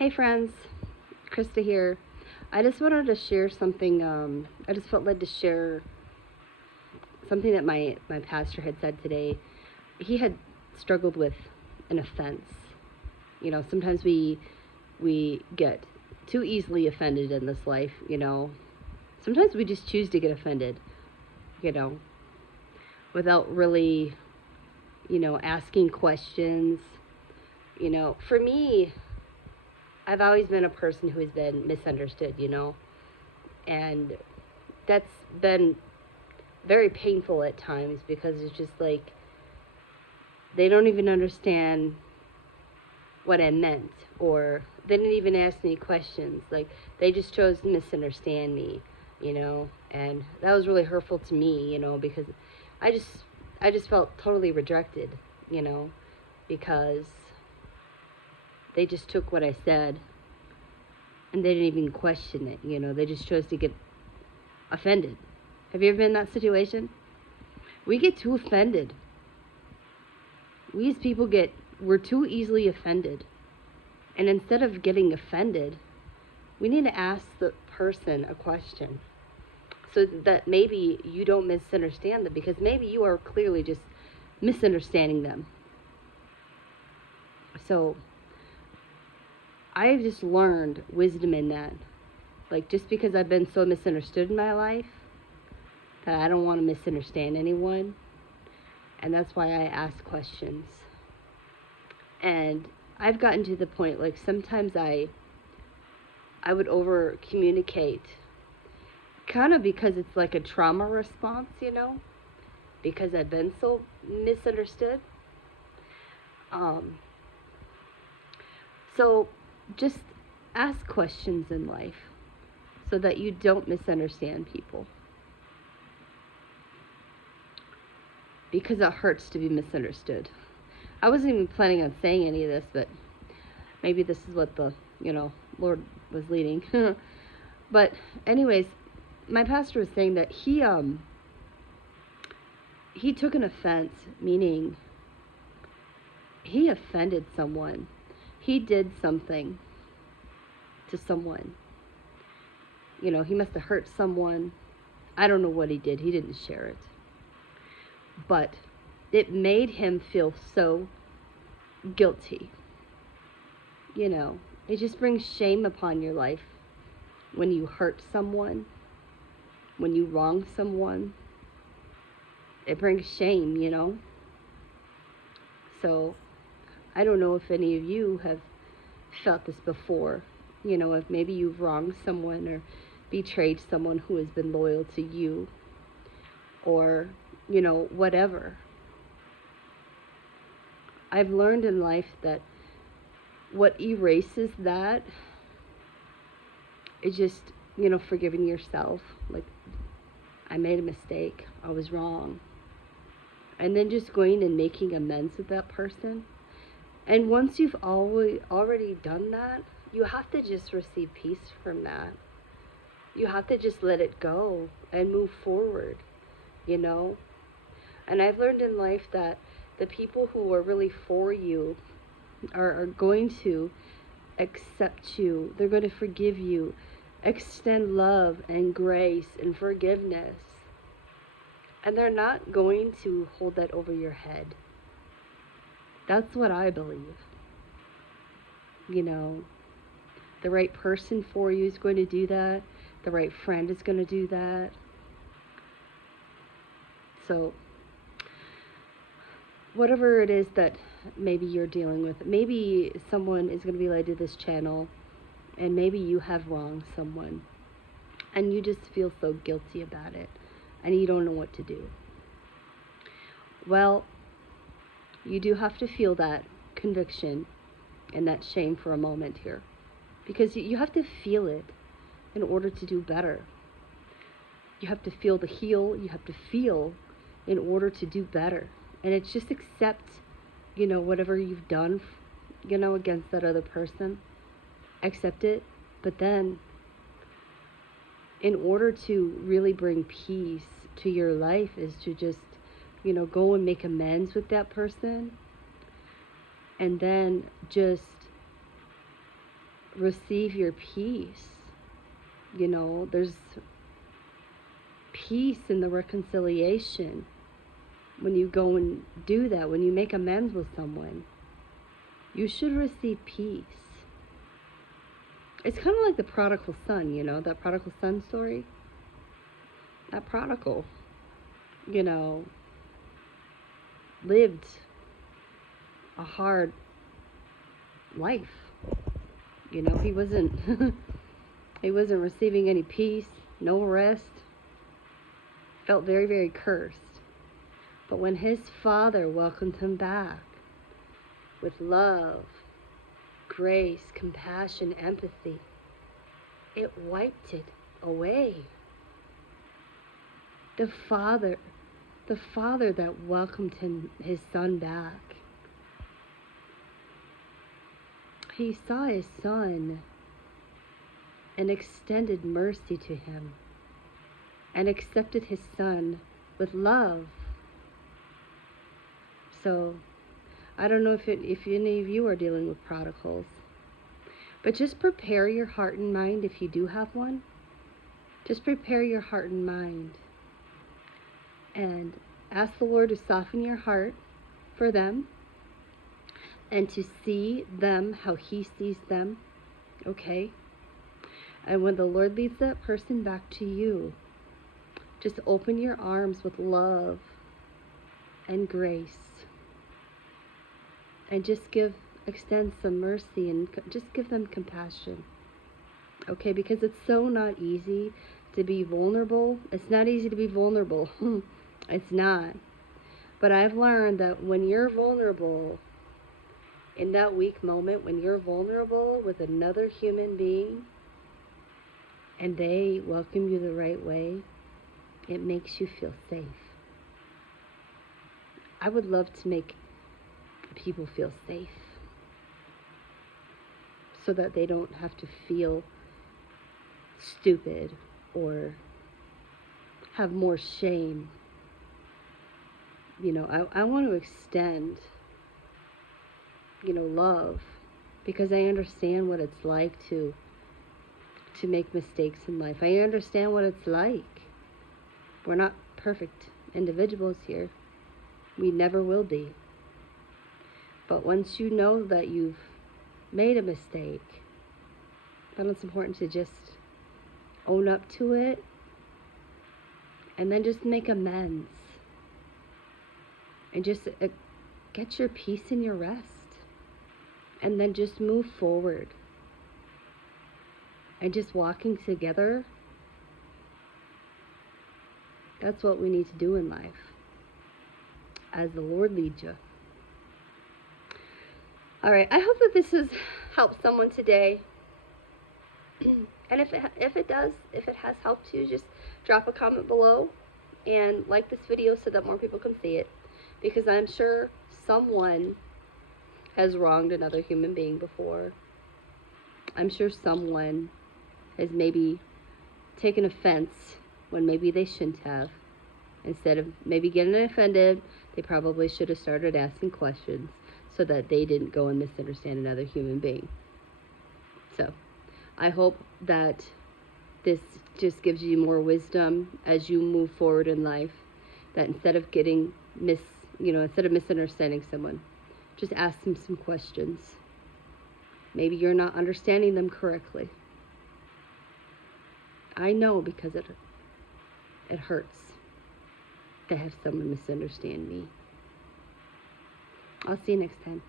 Hey friends, Krista here. I just wanted to share something. I just felt led to share something that my pastor had said today. He had struggled with an offense. Sometimes we get too easily offended in this life. Sometimes we just choose to get offended. You know, without really, asking questions. For me, I've always been a person who has been misunderstood, and that's been very painful at times because it's just like they don't even understand what I meant, or they didn't even ask any questions. Like, they just chose to misunderstand me, and that was really hurtful to me, because I just I just felt totally rejected, you know, because they just took what I said and they didn't even question it, they just chose to get offended. Have you ever been in that situation? We get too offended. We as people we're too easily offended. And instead of getting offended, we need to ask the person a question so that maybe you don't misunderstand them, because maybe you are clearly just misunderstanding them. So I've just learned wisdom in that. Like, just because I've been so misunderstood in my life, that I don't want to misunderstand anyone. And that's why I ask questions. And I've gotten to the point, like, sometimes I would over communicate, kind of because it's like a trauma response, because I've been so misunderstood. So just ask questions in life so that you don't misunderstand people, because it hurts to be misunderstood. I wasn't even planning on saying any of this, but maybe this is what the, Lord was leading. But anyways, my pastor was saying that he took an offense, meaning he offended someone. He did something to someone. He must have hurt someone. I don't know what he did. He didn't share it. But it made him feel so guilty. It just brings shame upon your life when you hurt someone, when you wrong someone. It brings shame, So I don't know if any of you have felt this before, if maybe you've wronged someone or betrayed someone who has been loyal to you, or, whatever. I've learned in life that what erases that is just, forgiving yourself. Like, I made a mistake, I was wrong. And then just going and making amends with that person. And once you've already done that, you have to just receive peace from that. You have to just let it go and move forward, And I've learned in life that the people who are really for you are going to accept you. They're going to forgive you, extend love and grace and forgiveness. And they're not going to hold that over your head. That's what I believe. The right person for you is going to do that. The right friend is going to do that. So whatever it is that maybe you're dealing with, maybe someone is going to be led to this channel and maybe you have wronged someone and you just feel so guilty about it and you don't know what to do. Well, you do have to feel that conviction and that shame for a moment here, because you have to feel it in order to do better. You have to feel the heal. You have to feel in order to do better. And it's just accept, whatever you've done, against that other person. Accept it. But then, in order to really bring peace to your life, is to just, go and make amends with that person. And then just receive your peace. You know, there's peace in the reconciliation when you go and do that, when you make amends with someone. You should receive peace. It's kind of like the prodigal son, you know, that prodigal son story. That prodigal, you know, lived a hard life. You know, he wasn't he wasn't receiving any peace, no rest. Felt very, very cursed. But when his father welcomed him back with love, grace, compassion, empathy, it wiped it away. The father that welcomed his son back, he saw his son and extended mercy to him and accepted his son with love. So I don't know if any of you are dealing with prodigals, but just prepare your heart and mind if you do have one. Just prepare your heart and mind and ask the Lord to soften your heart for them and to see them how he sees them, okay? And when the Lord leads that person back to you, just open your arms with love and grace and just extend some mercy and just give them compassion, okay? Because it's so not easy to be vulnerable. It's not easy to be vulnerable. It's not. But I've learned that when you're vulnerable, in that weak moment, when you're vulnerable with another human being and they welcome you the right way, it makes you feel safe. I would love to make people feel safe so that they don't have to feel stupid or have more shame. You know, I want to extend, you know, love, because I understand what it's like to make mistakes in life. I understand what it's like. We're not perfect individuals here. We never will be. But once you know that you've made a mistake, then it's important to just own up to it and then just make amends. And just get your peace and your rest. And then just move forward. And just walking together, that's what we need to do in life, as the Lord leads you. All right, I hope that this has helped someone today. And if it has helped you, just drop a comment below and like this video so that more people can see it. Because I'm sure someone has wronged another human being before. I'm sure someone has maybe taken offense when maybe they shouldn't have. Instead of maybe getting offended, they probably should have started asking questions so that they didn't go and misunderstand another human being. So I hope that this just gives you more wisdom as you move forward in life, that instead of getting instead of misunderstanding someone, just ask them some questions. Maybe you're not understanding them correctly. I know, because it hurts to have someone misunderstand me. I'll see you next time.